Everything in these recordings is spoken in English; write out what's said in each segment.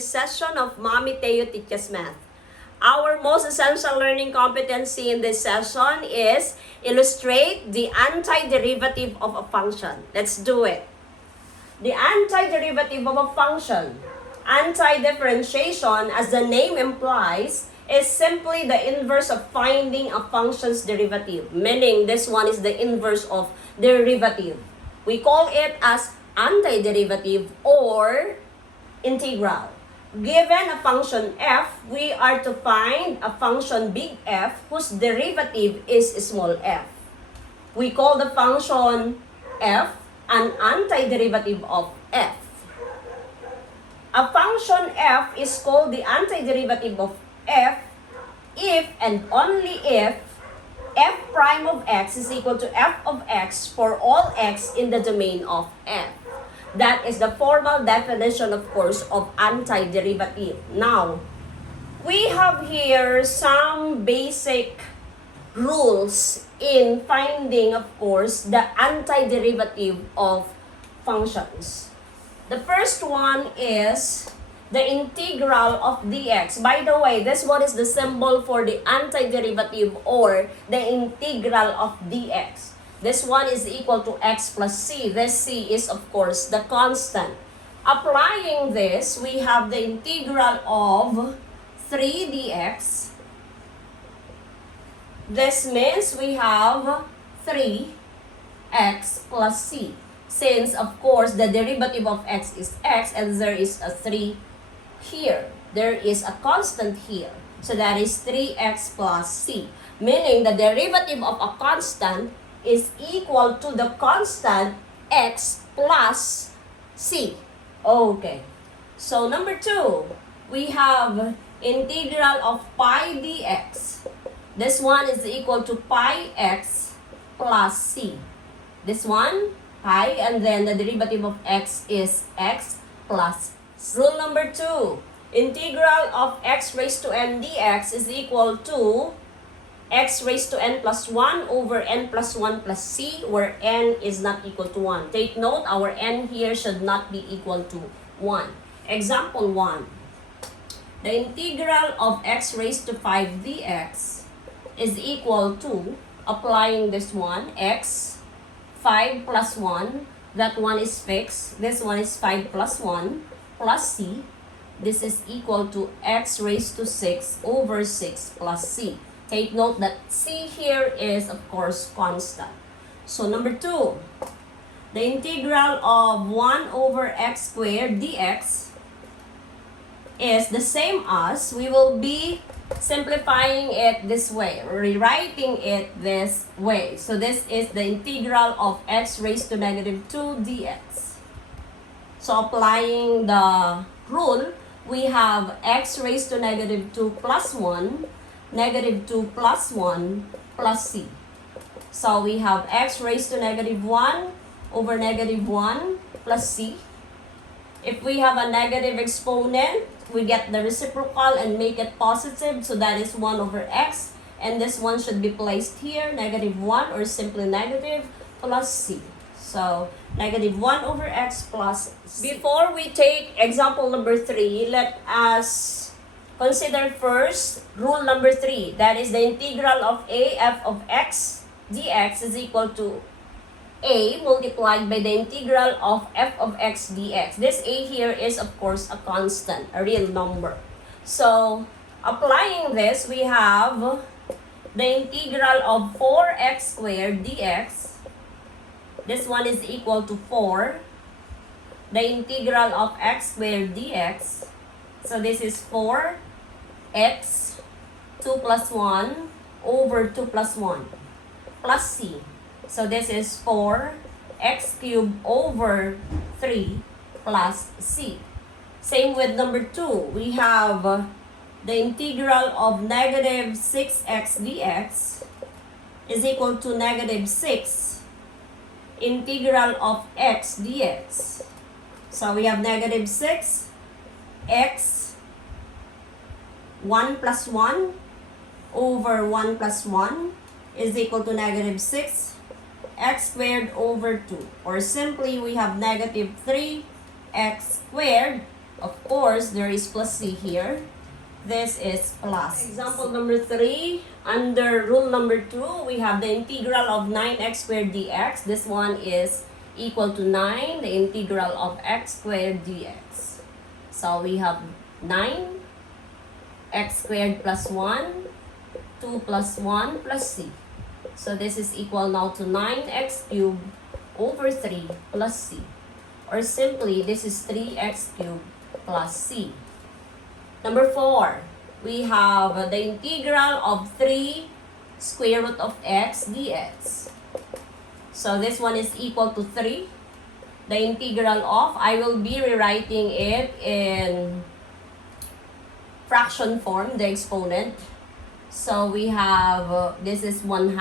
this session of MAmiTEO Teaches Math. Our most essential learning competency in this session is illustrate the antiderivative of a function. Let's do it. The antiderivative of a function. Anti-differentiation, as the name implies, is simply the inverse of finding a function's derivative, meaning this one is the inverse of derivative. We call it as antiderivative or integral. Given a function f, we are to find a function big F whose derivative is small f. We call the function f an antiderivative of f. A function f is called the antiderivative of f if and only if f prime of x is equal to f of x for all x in the domain of f. That is the formal definition, of course, of antiderivative. Now, we have here some basic rules in finding, of course, the antiderivative of functions. The first one is the integral of dx. By the way, this one is the symbol for the antiderivative or the integral of dx. This one is equal to x plus c. This c is, of course, the constant. Applying this, we have the integral of 3 dx. This means we have 3x plus c. Since, of course, the derivative of x is x and there is a 3 here. There is a constant here. So that is 3x plus c. Meaning the derivative of a constant is equal to the constant x plus c. Okay. So number 2, we have integral of pi dx. This one is equal to pi x plus c. This one, pi, and then the derivative of x is x plus c. Rule number 2, integral of x raised to n dx is equal to x raised to n plus 1 over n plus 1 plus c, where n is not equal to 1. Take note, our n here should not be equal to 1. Example 1. The integral of x raised to 5 dx is equal to, applying this one, x, 5 plus 1, that one is fixed. This one is 5 plus 1 plus c. This is equal to x raised to 6 over 6 plus c. Take note that c here is, of course, constant. So number 2, the integral of 1 over x squared dx is the same as, we will be simplifying it this way, rewriting it this way. So this is the integral of x raised to negative 2 dx. So applying the rule, we have x raised to negative 2 plus 1, negative 2 plus 1 plus c. So we have x raised to negative 1 over negative 1 plus c. If we have a negative exponent, we get the reciprocal and make it positive. So that is 1 over x. And this one should be placed here, negative 1 or simply negative plus c. So negative 1 over x plus c. Before we take example number 3, let us consider first rule number 3. That is the integral of a f of x dx is equal to a multiplied by the integral of f of x dx. This a here is, of course, a constant, a real number. So applying this, we have the integral of 4x squared dx. This one is equal to 4. The integral of x squared dx. So this is 4x 2 plus 1 over 2 plus 1 plus c. So this is 4x cubed over 3 plus c. Same with number 2. We have the integral of negative 6x dx is equal to negative 6 integral of x dx. So we have negative 6 x 1 plus 1 over 1 plus 1 is equal to negative 6 x squared over 2. Or simply, we have negative 3x squared Of course, there is plus c here. This is plus. Example number 3. Under rule number 2, we have the integral of 9x squared dx. This one is equal to 9, the integral of x squared dx. So we have 9 x squared plus 1, 2 plus 1 plus c. So this is equal now to 9x cubed over 3 plus c. Or simply, this is 3x cubed plus c. Number 4, we have the integral of 3 square root of x dx. So this one is equal to 3. The integral of, I will be rewriting it in fraction form, the exponent. So we have, this is 1/2.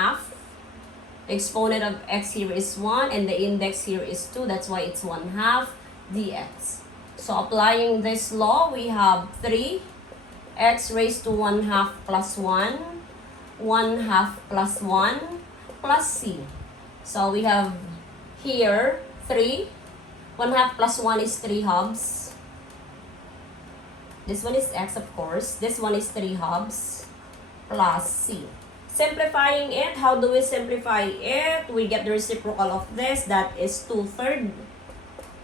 The exponent of x here is 1 and the index here is 2. That's why it's 1/2 dx. So applying this law, we have 3x raised to 1/2 plus 1, 1/2 plus 1 plus c. So we have here 3. 1/2 plus 1 is 3/2. This one is x, of course. This one is 3/2 plus c. Simplifying it, how do we simplify it? We get the reciprocal of this, that is 2/3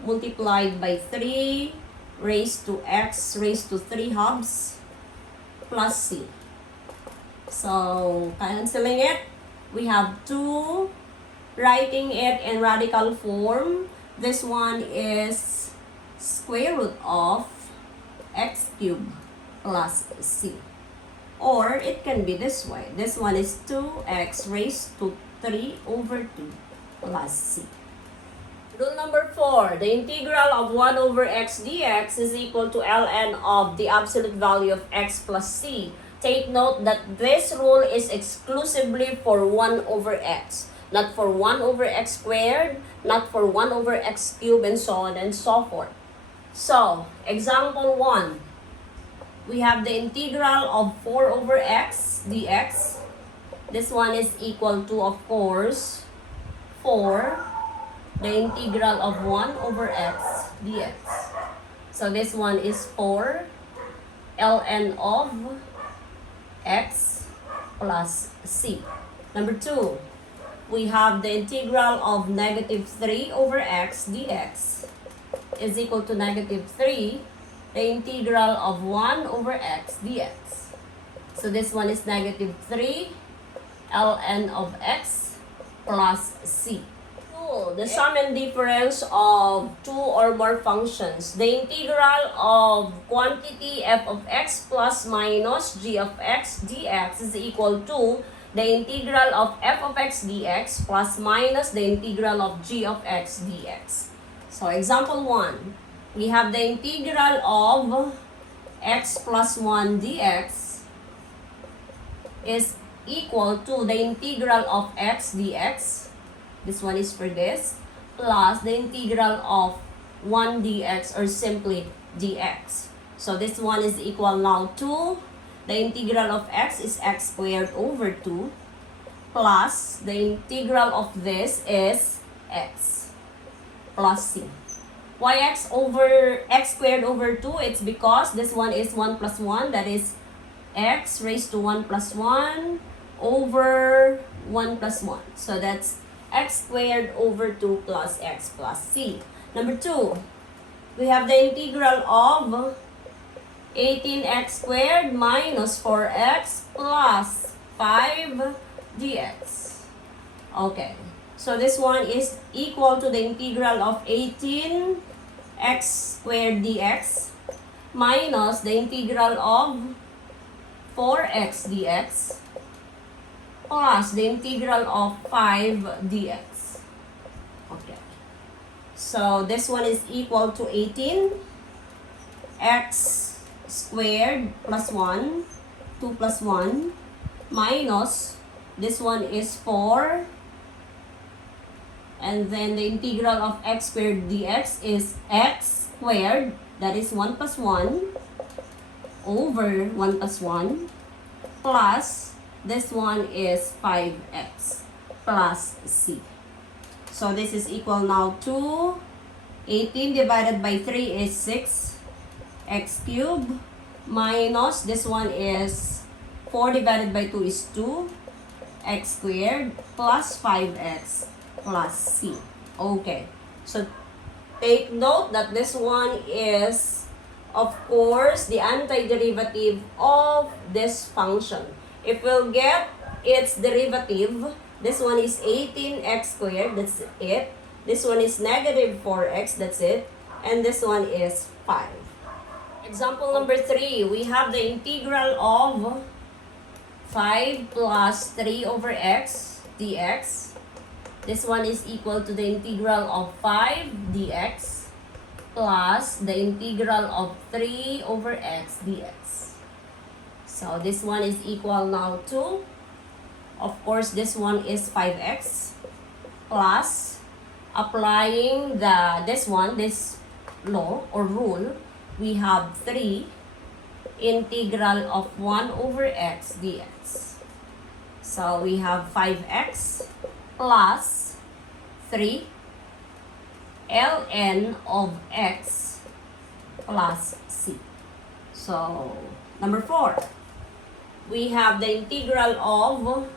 multiplied by 3 raised to x raised to 3/2 plus c. So, cancelling it, we have 2. Writing it in radical form, this one is square root of x cubed plus c. Or it can be this way. This one is 2x raised to 3 over 2 plus c. Rule number 4, the integral of 1 over x dx is equal to ln of the absolute value of x plus c. Take note that this rule is exclusively for 1 over x, not for 1 over x squared, not for 1 over x cubed, and so on and so forth. So, example 1. We have the integral of 4 over x dx. This one is equal to, of course, 4, the integral of 1 over x dx. So this one is 4 ln of x plus c. Number 2, we have the integral of negative 3 over x dx is equal to negative 3, the integral of 1 over x dx. So this one is negative 3 ln of x plus c. The sum and difference of two or more functions. The integral of quantity f of x plus minus g of x dx is equal to the integral of f of x dx plus minus the integral of g of x dx. So example 1. We have the integral of x plus 1 dx is equal to the integral of x dx, this one is for this, plus the integral of 1 dx, or simply dx. So this one is equal now to the integral of x is x squared over 2 plus the integral of this is x plus c. Why x squared over 2? It's because this one is 1 plus 1, that is x raised to 1 plus 1 over 1 plus 1. So that's x squared over 2 plus x plus c. Number 2, we have the integral of 18x squared minus 4x plus 5 dx. Okay. So this one is equal to the integral of 18x squared dx minus the integral of 4x dx plus the integral of 5 dx. Okay. So this one is equal to 18x squared plus 1, 2 plus 1, minus, this one is 4, and then the integral of x squared dx is x squared, that is 1 plus 1, over 1 plus 1, plus, this one is 5x plus c. So this is equal now to 18 divided by 3 is 6. x cubed minus, this one is 4 divided by 2 is 2, x squared plus 5x plus c. Okay, so take note that this one is, of course, the antiderivative of this function. If we'll get its derivative, this one is 18x squared, that's it. This one is negative 4x, that's it. And this one is 5. Example number 3, we have the integral of 5 plus 3 over x dx. This one is equal to the integral of 5 dx plus the integral of 3 over x dx. So this one is equal now to, of course, this one is 5x plus, applying this law or rule, we have 3 integral of 1 over x dx. So we have 5x plus 3 ln of x plus c. So number 4, we have the integral of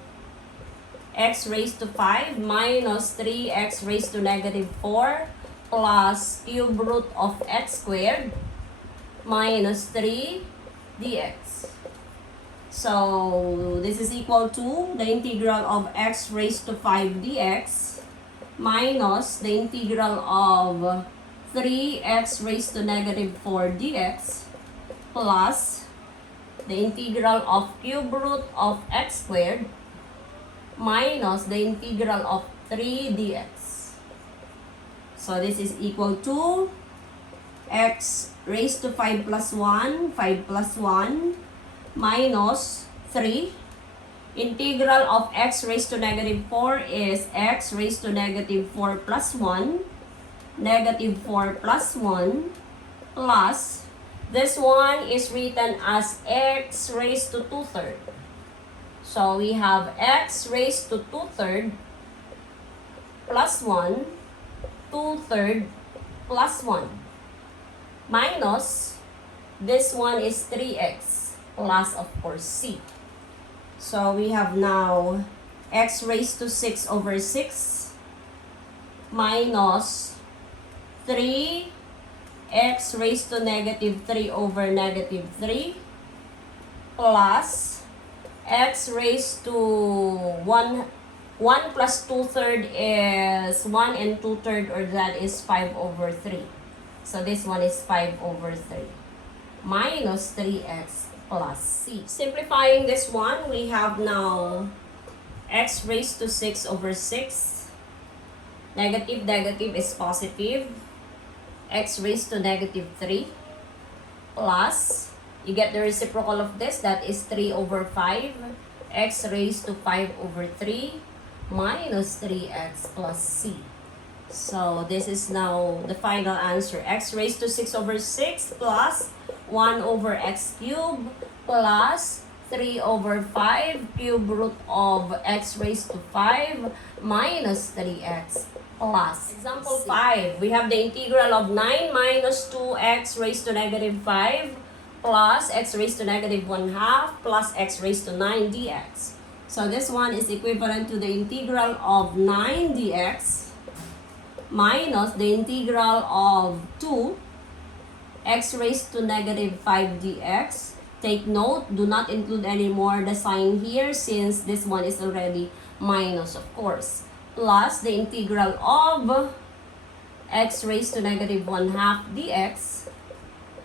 x raised to 5 minus 3x raised to negative 4 plus cube root of x squared minus 3 dx. So this is equal to the integral of x raised to 5 dx minus the integral of 3x raised to negative 4 dx plus the integral of cube root of x squared minus the integral of 3 dx. So this is equal to x raised to 5 plus 1, 5 plus 1, minus 3. Integral of x raised to negative 4 is x raised to negative 4 plus 1, negative 4 plus 1, plus, this one is written as x raised to 2/3. So we have x raised to 2/3 plus 1, 2/3 plus 1, minus, this one is 3x plus, of course, c. So we have now x raised to 6 over 6 minus 3x raised to negative 3 over negative 3 plus x raised to 1 plus 2/3 is 1 and 2/3, or that is 5 over 3. So this one is 5 over 3 minus 3x plus c. Simplifying this one, we have now x raised to 6 over 6. Negative is positive. X raised to negative 3 plus, you get the reciprocal of this, that is 3 over 5. X raised to 5 over 3 minus 3x plus c. So this is now the final answer. X raised to 6 over 6 plus 1 over x cubed plus 3 over 5 cube root of x raised to 5 minus 3x plus. Example 5, we have the integral of 9 minus 2x raised to negative 5 plus x raised to negative 1/2 plus x raised to 9 dx. So this one is equivalent to the integral of 9 dx minus the integral of 2 x raised to negative 5 dx. Take note, do not include anymore the sign here since this one is already minus, of course, plus the integral of x raised to negative 1/2 dx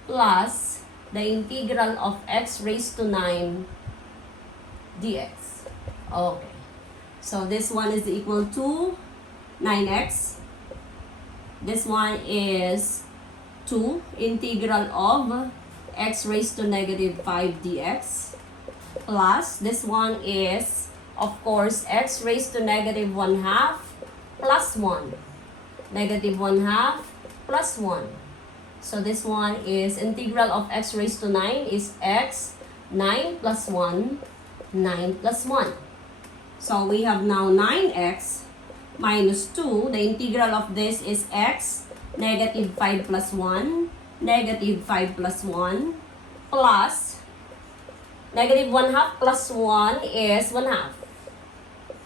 plus the integral of x raised to 9 dx. Okay, so this one is equal to 9x. This one is 2 integral of x raised to negative 5 dx plus, this one is, of course, x raised to negative 1/2 plus 1, negative 1/2 plus 1. So this one is integral of x raised to 9 is x, 9 plus 1, 9 plus 1. So we have now 9x minus 2. The integral of this is x, negative 5 plus 1, negative 5 plus 1 plus negative 1/2 plus 1 is 1/2.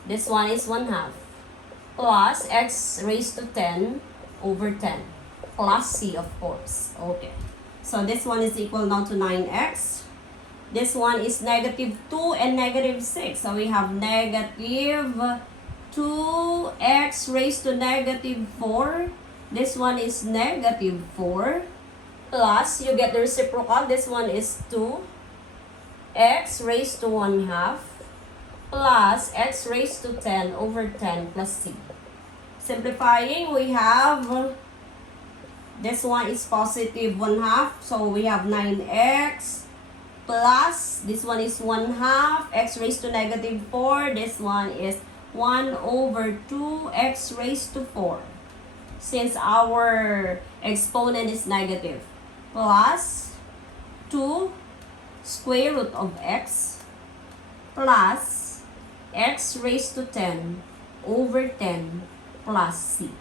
This one is 1/2 plus x raised to 10 over 10 plus c, of course. Okay. So this one is equal now to 9x. This one is negative 2 and negative 6. So we have negative 2x raised to negative 4. This one is negative 4 plus, you get the reciprocal. This one is 2x raised to 1/2 plus x raised to 10 over 10 plus c. Simplifying, we have this one is positive 1/2. So we have 9x plus this one is 1/2 x raised to negative 4. This one is 1 over 2x raised to 4. Since our exponent is negative, plus 2 square root of x plus x raised to 10 over 10 plus c.